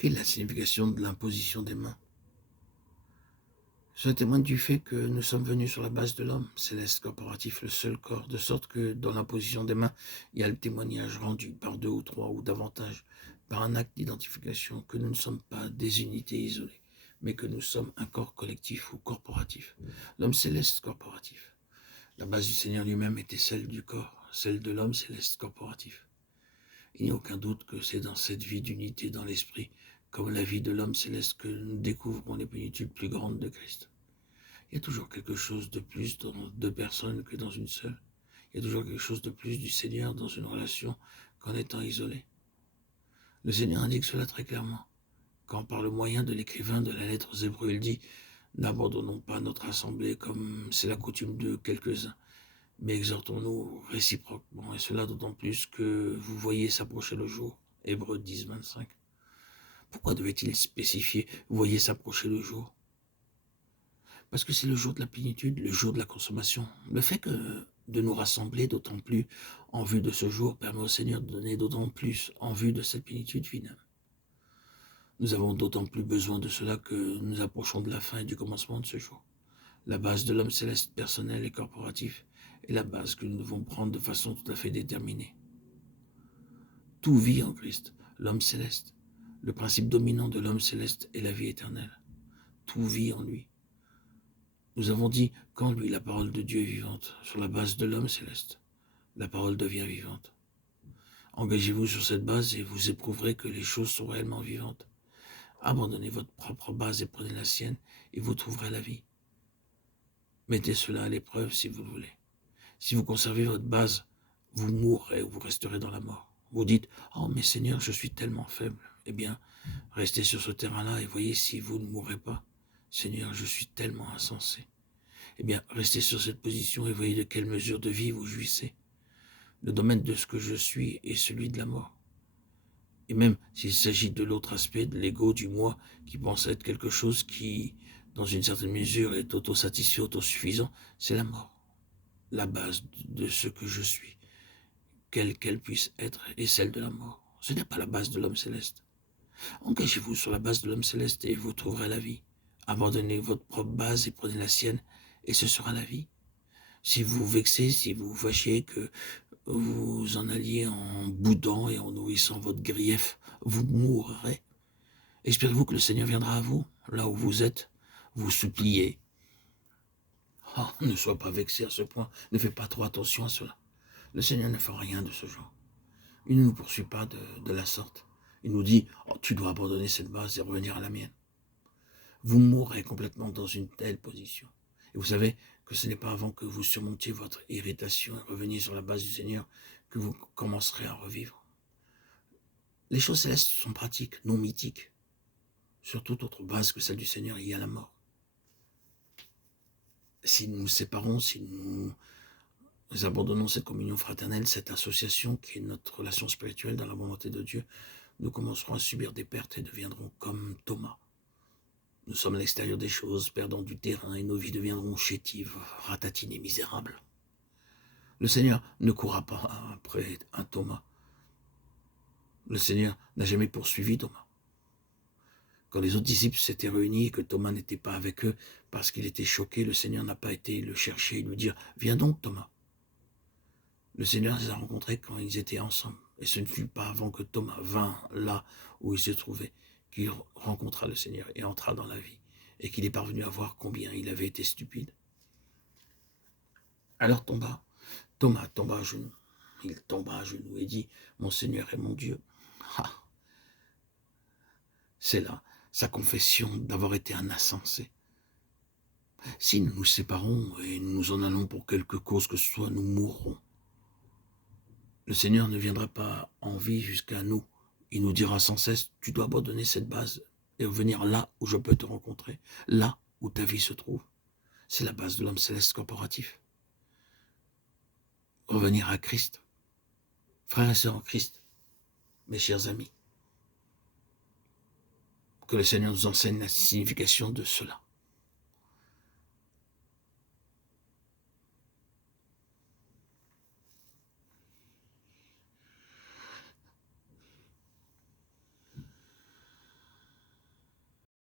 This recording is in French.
Quelle est la signification de l'imposition des mains? Cela témoigne du fait que nous sommes venus sur la base de l'homme céleste corporatif, le seul corps, de sorte que dans l'imposition des mains, il y a le témoignage rendu par 2 ou 3 ou davantage, par un acte d'identification, que nous ne sommes pas des unités isolées, mais que nous sommes un corps collectif ou corporatif. L'homme céleste corporatif. La base du Seigneur lui-même était celle du corps, celle de l'homme céleste corporatif. Il n'y a aucun doute que c'est dans cette vie d'unité dans l'esprit, comme la vie de l'homme céleste, que nous découvrons les plénitudes plus grandes de Christ. Il y a toujours quelque chose de plus dans 2 personnes que dans une seule. Il y a toujours quelque chose de plus du Seigneur dans une relation qu'en étant isolé. Le Seigneur indique cela très clairement, quand par le moyen de l'écrivain de la lettre aux Hébreux, il dit « N'abandonnons pas notre assemblée comme c'est la coutume de quelques-uns, mais exhortons-nous réciproquement, et cela d'autant plus que vous voyez s'approcher le jour. » Hébreux 10, 25. Pourquoi devait-il spécifier « vous voyez s'approcher le jour » ? Parce que c'est le jour de la plénitude, le jour de la consommation. Le fait de nous rassembler d'autant plus en vue de ce jour permet au Seigneur de donner d'autant plus en vue de cette plénitude finale. Nous avons d'autant plus besoin de cela que nous approchons de la fin et du commencement de ce jour. La base de l'homme céleste personnel et corporatif est la base que nous devons prendre de façon tout à fait déterminée. Tout vit en Christ, l'homme céleste. Le principe dominant de l'homme céleste est la vie éternelle. Tout vit en lui. Nous avons dit qu'en lui la parole de Dieu est vivante, sur la base de l'homme céleste. La parole devient vivante. Engagez-vous sur cette base et vous éprouverez que les choses sont réellement vivantes. Abandonnez votre propre base et prenez la sienne et vous trouverez la vie. Mettez cela à l'épreuve si vous le voulez. Si vous conservez votre base, vous mourrez ou vous resterez dans la mort. Vous dites « Oh mais Seigneur, je suis tellement faible. » Eh bien, restez sur ce terrain-là et voyez si vous ne mourrez pas. « Seigneur, je suis tellement insensé. » Eh bien, restez sur cette position et voyez de quelle mesure de vie vous jouissez. Le domaine de ce que je suis est celui de la mort. Et même s'il s'agit de l'autre aspect, de l'ego, du moi, qui pense être quelque chose qui, dans une certaine mesure, est autosatisfait, autosuffisant, c'est la mort. La base de ce que je suis, quelle qu'elle puisse être, est celle de la mort. Ce n'est pas la base de l'homme céleste. Engagez-vous sur la base de l'homme céleste et vous trouverez la vie. Abandonnez votre propre base et prenez la sienne, et ce sera la vie. Si vous vexez, si vous fâchez, que vous en alliez en boudant et en nourrissant votre grief, vous mourrez. Espérez-vous que le Seigneur viendra à vous, là où vous êtes, vous supplier. Oh, ne sois pas vexé à ce point, ne fais pas trop attention à cela. Le Seigneur ne fera rien de ce genre. Il ne nous poursuit pas de la sorte. Il nous dit, oh, tu dois abandonner cette base et revenir à la mienne. Vous mourrez complètement dans une telle position. Et vous savez que ce n'est pas avant que vous surmontiez votre irritation et reveniez sur la base du Seigneur que vous commencerez à revivre. Les choses célestes sont pratiques, non mythiques. Sur toute autre base que celle du Seigneur, il y a la mort. Si nous nous séparons, si nous abandonnons cette communion fraternelle, cette association qui est notre relation spirituelle dans la volonté de Dieu, nous commencerons à subir des pertes et deviendrons comme Thomas. Nous sommes à l'extérieur des choses, perdant du terrain, et nos vies deviendront chétives, ratatinées, misérables. Le Seigneur ne courra pas après un Thomas. Le Seigneur n'a jamais poursuivi Thomas. Quand les autres disciples s'étaient réunis et que Thomas n'était pas avec eux parce qu'il était choqué, le Seigneur n'a pas été le chercher et lui dire « Viens donc Thomas ». Le Seigneur les a rencontrés quand ils étaient ensemble. Et ce ne fut pas avant que Thomas vint là où il se trouvait qu'il rencontra le Seigneur et entra dans la vie. Et qu'il est parvenu à voir combien il avait été stupide. Alors Thomas tomba à genoux. Il tomba à genoux et dit « Mon Seigneur et mon Dieu ». C'est là sa confession d'avoir été un insensé. Si nous nous séparons et nous nous en allons pour quelque cause que ce soit, nous mourrons. Le Seigneur ne viendra pas en vie jusqu'à nous. Il nous dira sans cesse, tu dois abandonner cette base et revenir là où je peux te rencontrer, là où ta vie se trouve. C'est la base de l'homme céleste corporatif. Revenir à Christ. Frères et sœurs en Christ, mes chers amis, que le Seigneur nous enseigne la signification de cela.